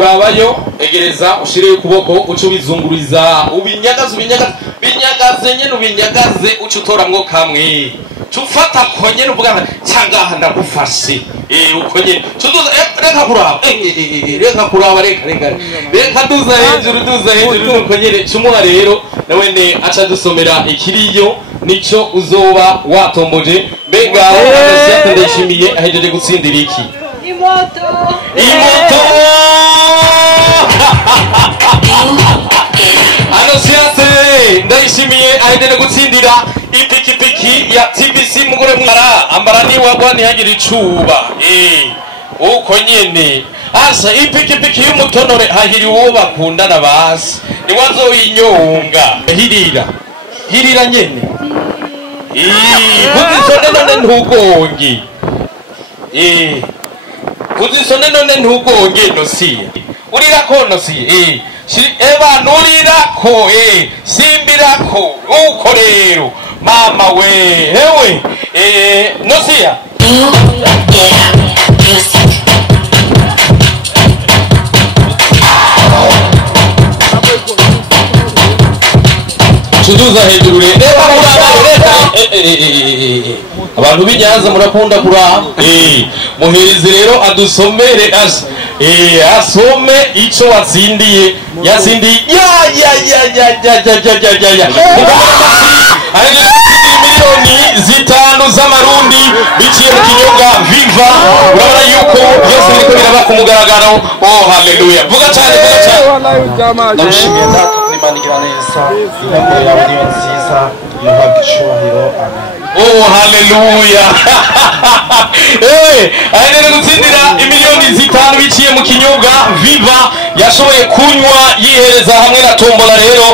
kurabayo egereza ushire ukuboko uco bizunguriza ubinyagaze nyene ubinyagaze uco utoramwo kamwe cufata konye nuvuga cyangwa ndagufashe uko nyene cuduza reka kuraba reka duza hejuru uko nyene cumuha rero nawene aca dusomera ikiriyo nico uzoba watomboje mbega Annociata ndayishimiye ahejeje gutsindira iki imoto Annociata ndayishimiye ahejeje gutsindira ipikipiki ya TVS mugore mwara ambara ni wagwa ntihagire icuba uko nyene asa ipikipiki y'umutonore hahiri uwo bakundana basi niwazoyinyonga hirira nyene kuzisone none ntugongi kuzisone none ntugongi Annociata urirako Annociata eba nurirako simbirako uko rero mama we hewe Annociata tuduza hejuru abantu b'inyanza murakunda kura muhereze rero adusomere asome ico watsindiye yatsindiye miliyoni zitanu z'amarundi biciye mu kinyobwa Viva urabona yuko byose biriko biraba ku mugaragaro haleluya vuga cyane ndamushimiye data nimanigira neza inamure yawe niyo nziza yuhabwa icyubahiro amen haleluya ahejeje gutsindira imiliyoni zitanu biciye mu kinyobwa Viva yashoboye kunywa yihereza hamwe na tombola rero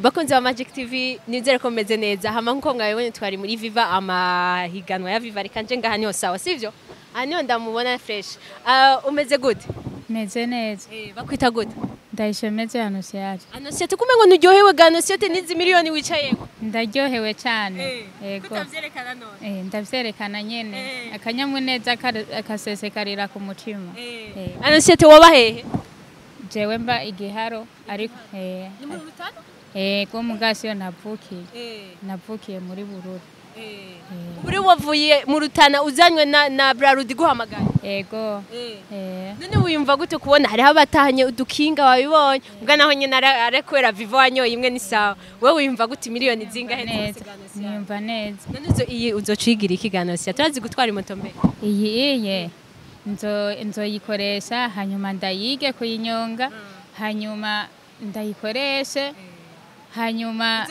bakunzi wa Magic TV nizere ko meze neza hama nkuko mwabonye twari muri Viva amahiganwa ya Viva rikanje ngaha niho sawa sivyo niho ndamubona fresh umeze gute meze neza bakwita gute ndayishemeze Annociata Annociata kumengo nuryohewe ga Annociata nizi miliyoni wicayeko ndaryohewe cyane yego utavyerekana none ndavyerekana nyene akanyamuneza akasesekarira ku mutima Annociata waba hehe jewe mba igiharo ariko ni mu Rutana ko mugasiyo navukiye muri Brarudi buri wavuye mu Rutana uzanywe na Brarudi guhamagara yego none wiyumva gute kubona hari abatahanye udukinga wabibonye ubwa naho nyene arekwera Viva wanyoye imwe ni sawa wewe wiyumva gute miliyoni zingahe neza niyumva neza none iyi uzocigira ikiganiro turazi gutwara imoto mbere iyi nzoyikoresha hanyuma ndayige kuyinyonga hanyuma ndayikoreshe hanyuma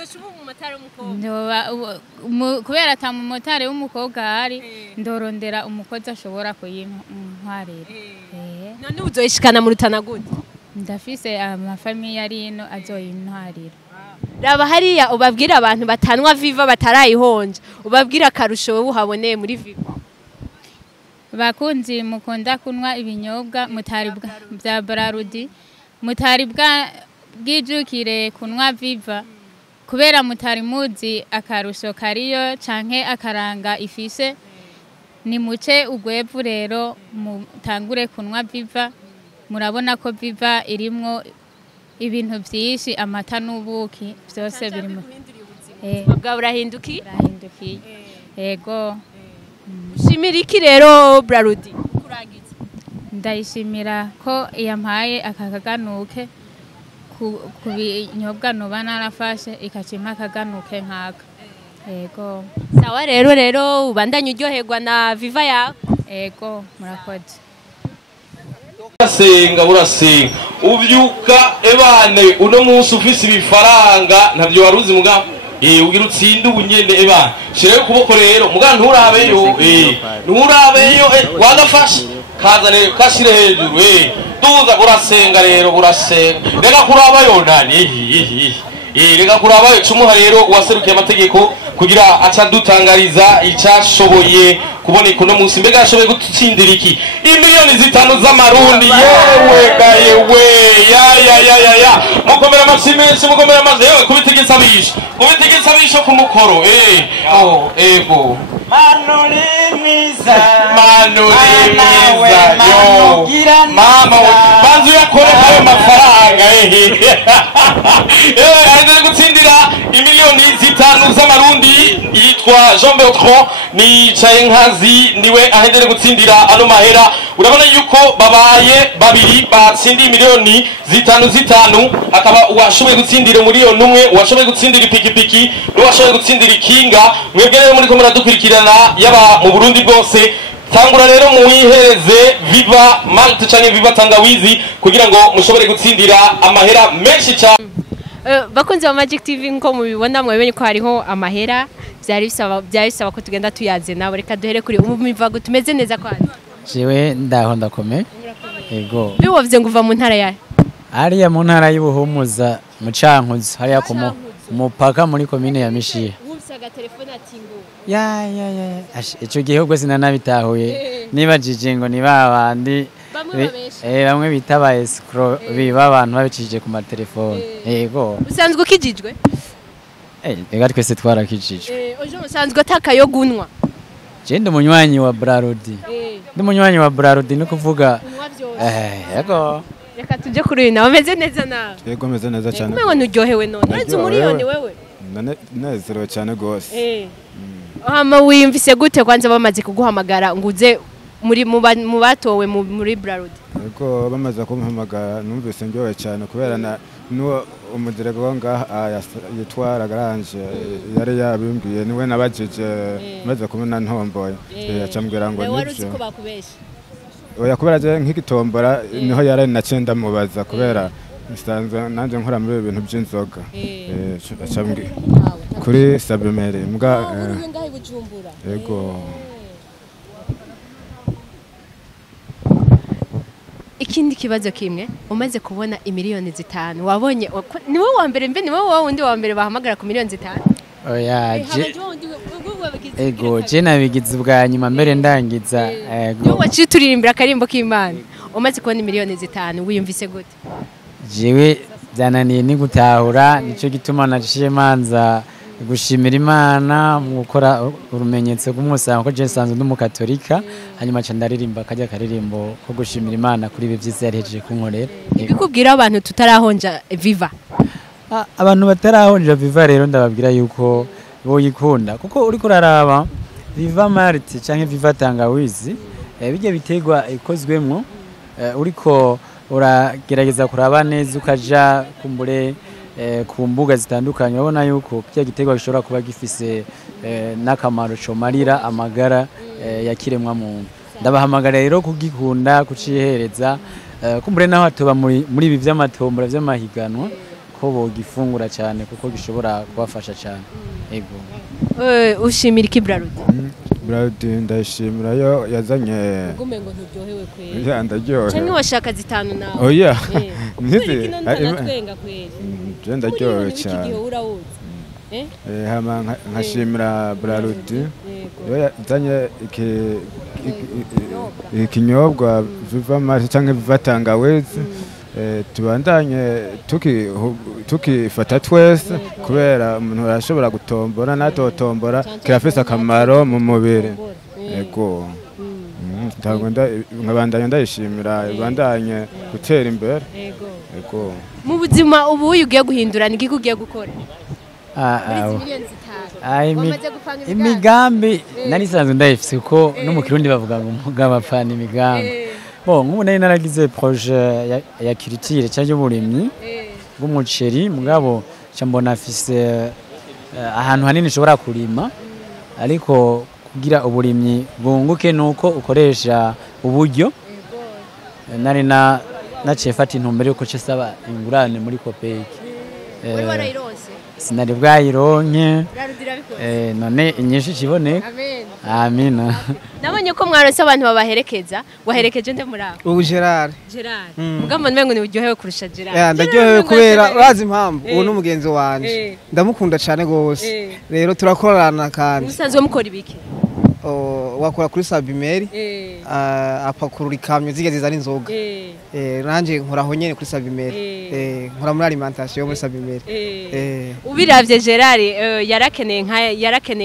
kubera ata mumotari w'umukobwa hari ndorondera umukozi ashobora kuyintwarira none uzoyishikana mu Rutana gute ndafise amafamiye ari ino azoyintwarira raba hariya ubabwira abantu batanwa Viva batarayihonja ubabwira akarusho wowe uhaboneye muri Viva bakunzi mukunda kunwa ibinyobwa mutari bya Brarudi mutari bwijukire kunwa Viva kubera mutari muzi akarusho kariyo canke akaranga ifise ni muce ugwevu rero mutangure kunwa Viva murabona ko Viva irimwo ibintu byinshi amata n'ubuki byose birimo bwa burahindukiye yego shimira iki rero Brarudi kurangiza ndayishimira ko yampaye akakaganuke ku binyobwa noba narafashe ikacimpa akaganuke nkaka yego sawa rero ubandanye uryoherwa na Viva yawe yego murakoze urasenga ubyuka ebane uno munsi ufise ibifaranga ntavyo waruzi mugabo ugira utsinde ubunyene ebane shirayo kuboko rero mugabo nturabeyo wagafashe kazane kashire hejuru duza urasenga rero reka kurabayo nani reka kurabayo cumuha rero waserukiye amategeko kugira aca dutangariza icashoboye kuboneka uno munsi mbega ashoboye gutsindira iki imiliyoni zitanu z'amarundi yewe gayewe ya mukomera amashyi menshi mukomera amashyi yewe kubitegetsabisha ku mukoro ego manuri mwiza yo mama banzu yakore ayo mafaranga aje gutsindira imiliyoni 5 z'amarundi yitwa Jean Bertrand ni Cayenkazi niwe ahejeje gutsindira ano mahera urabona yuko babaye babiri batsindiye miliyoni 5 akaba uwashoboye gutsindira miliyoni 1 uwashoboye gutsindira ipikipiki n'uwashoboye gutsindira ikinga mwebwe rero muri ko muradukurikirana yaba mu Burundi bwose tangura rero muwihereze Viva Malt canke Viva tangawizi kugira ngo mushobore gutsindira amahera menshi cyane. Bakunze wa Magic TV nko mubibona mwebenye ko hariho amahera byari bisaba ko tugenda tuyaze nawe reka duhere kuri umumivago tumeze neza kwani. Jewe ndaho ndakome. Yego. Biwovye nguva mu ntara yahe? Hariya mu ntara y'Ubuhumuza mu Cankuzo hariya ku mupaka muri commune ya Mishiye. Wumsaga telefone atingo. Ya. Ico gihugu sinanabitahuye. Nibajije ngo ni babandi bamwe bita ba escrow biba abantu babicishije ku matelefone. Yego. Usanzwe ukijijwe? Ega twese twarakijijwe. Ojo usanzwe atakayo gunwa. Je ndi munywanyi wa Brarudi. Ndi munywanyi wa Brarudi no kuvuga yego. Reka tuje kuri uyu nawe meze neza nawe. Yego meze neza cyane. Kumwe nuryohewe none. Nzi umuriyoni wewe. Nezerewe cyane gose. Hama wiyumvise gute kwanza bamaze kuguhamagara nguze muri mu batowe muri Brarudi? Yego bamaze kumpamagara numvise ndyohe cyane kubera na nuwo umudirego wanga yitwara garanje yari yabimbwiye niwe nabajije maze kumena ntomboye yacambwira ngo nibyo. Oya kubera je nk'igitombora niho yari nacenda mubaza kubera bisanzwe nanje nkora muri ibintu by'inzoga acambwira kuri Sabemere mbwa yego. Ikindi kibazo kimwe umaze kubona imiliyoni 5 wabonye ni wowe wa mbere mbe ni wowe wundi wa mbere bahamagara ku miliyoni 5? Oya ego je nabigize ubwa nyuma mbere ndangiza ego waciye turirimbira akarimbo k'Imana umaze kubona imiliyoni 5 wiyumvise gute? Jewe byananiye ni gutahura nico gituma naciye manza gushimira Imana mu gukora urumenyetso rw'umusanga ko je sanzwe ndumukatolika hanyuma ca ndaririmba kajya karirimbo ko gushimira Imana kuri ibi vyiza yarejeje kunkorera. Bikubwira abantu tutarahonja Viva. Abantu batarahonja Viva rero ndababwira yuko boyikunda kuko uri kuraraba Viva Malt canke Viva tangawizi bijye bitegwa ikozwemwo uriko uragerageza kuraba neza ukaja kumbure ku mbuga zitandukanye urabona yuko kya gitegwa gishobora kuba gifise n'akamaro comarira amagara yakiremwa muntu. Ndabahamagara rero kugikunda kucihereza kumbure naho atoba muri ibi vy'amatombora vy'amahiganwa ko bogifungura cyane kuko gishobora kubafasha cyane. Ego. Ushimira iki Brarudi? Brarudi ndashimira yo yazanye gume ngo nturyohewe kweli. Ya ndaryohewe. Cyane washaka 5 nawe. Oya. Nzi. Twenga kweli. Je ndaryohewe cyane. Hama nkashimira Brarudi. Yo yazanye ikinyobwa Viva Malt cyangwa Viva tangawizi. Tubandanye tukifata twese kubera umuntu arashobora gutombora natotombora kirafise akamaro mu mubiri. Yego. Nkabandanye ndayishimira bandanye gutera imbere. Yego. Mu buzima ubu ugiye guhindura niki kugiye gukora? Imigambi nari sanzwe ndayifise ko no mu Kirundi bavuga ngo umugabo apfana imigambi. Bon, nk'ubu nari naragize projet ya culture cyangwa y'uburimyi bw'umuceri mugabo cyambona afise ahantu hanini nshobora kurima ariko kugira uburimyi bwunguke nuko ukoresha uburyo nari naciye fata intumbero yuko cesaba ingurane muri Kopeki. Sinari bwayironke none inyinshi kiboneka. Amina. Nabonye ko mwarose abantu babaherekeza waherekeje nde murabo? Ubu Gerard. Mugamba nmengo ni uryohewe kurusha Gerard. Ndaryohewe kubera urazi impamvu uwo n'umugenzi wanje ndamukunda cyane gose rero turakorana kandi. Musanzwe mukora ibiki? wakora kuri Sabimeri apakurura ikamyo zigeze zari inzoga nanje nkoraho nyene kuri Sabimeri nkora muri alimentation muri Sabimeri ubiravye Gerard yarakeneye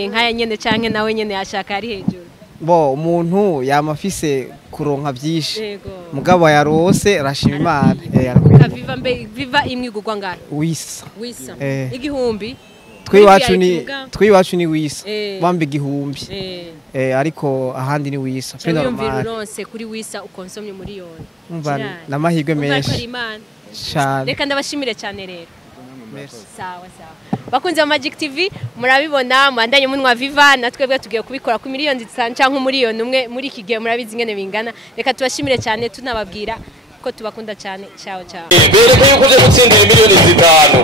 nkaya nyene canke nawe nyene yashaka ari hejuru bo umuntu yamafise kuronka byinshi mugabo yarose arashima Imana Viva imwe igurwa ngahe wisa igihumbi twiwacu ni wisa bambe igihumbi ariko ahandi ni wisa pe normal uronse kuri wisa ukonsomye muri yone umva namahirwe menshi cyane reka ndabashimire cyane rero sawa bakunze wa Magic TV murabibona mwandanye munwa Viva natwebwe tugiye kubikora ku miliyoni zitanu canke umuriyoni umwe muri iki gihe murabizi ngene bingana reka tubashimire cyane tunababwira ko tubakunda cyane ciao bereke yuko uje gutsindira miliyoni zitanu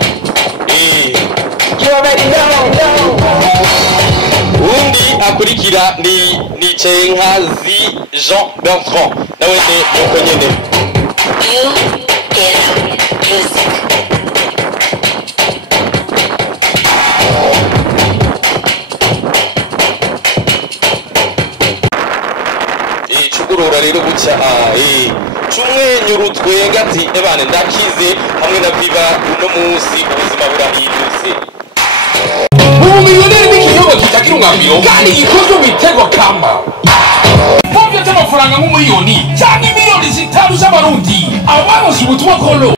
undi akurikira ni Cenkazi Jean Bertrand nawe ni uko nyene chugurura rero guca cumwenyurutwenga ati ebane ndakize hamwe na Viva uno munsi ubuzima burahindutse umumiliyoneri n'ikinyobwa kitagira umwambiro kandi gikozwe mu bitego kamba ivyo vy'amafaranga nk'umuriyoni canke miliyoni zitanu z'amarundi abaronse ubutumwa kolo